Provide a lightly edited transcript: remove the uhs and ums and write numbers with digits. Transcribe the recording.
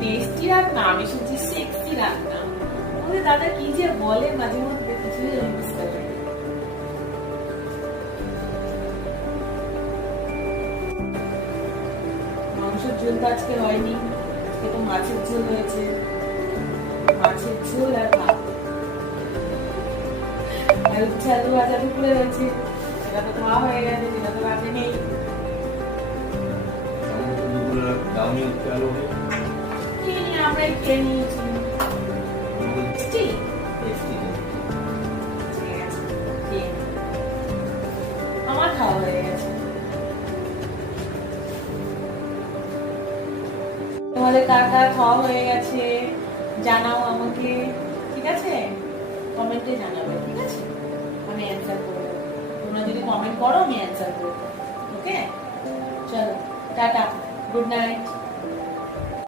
Tasty রান্না, আমি শুনছি সেক্সি রান্না। আমাদের দাদা কি যে বলে মাঝে মধ্যে কিছুই আমি বুঝতে পারি না। মাংসের ঝোল তো আজকে হয়নি, আজকে তো মাছের ঝোল হয়েছে। মাছের ঝোল আর ভাত, আর উচ্ছে আলু ভাজা দুপুরে রয়েছে, সেটা তো খাওয়া হয়ে গেছে, সেটা তো রাতে নেই। আমরাই খেয়ে নিয়েছি। আমার খাওয়া হয়ে গেছে। তোমাদের কার কার খাওয়া হয়ে গেছে জানাও আমাকে, ঠিক আছে? কমেন্টে জানাবে, ঠিক আছে? আমি অ্যান্সার করে দেবো। তোমরা যদি কমেন্ট করো আমি অ্যান্সার করে দেবো। ওকে, চলো টাটা, গুড নাইট।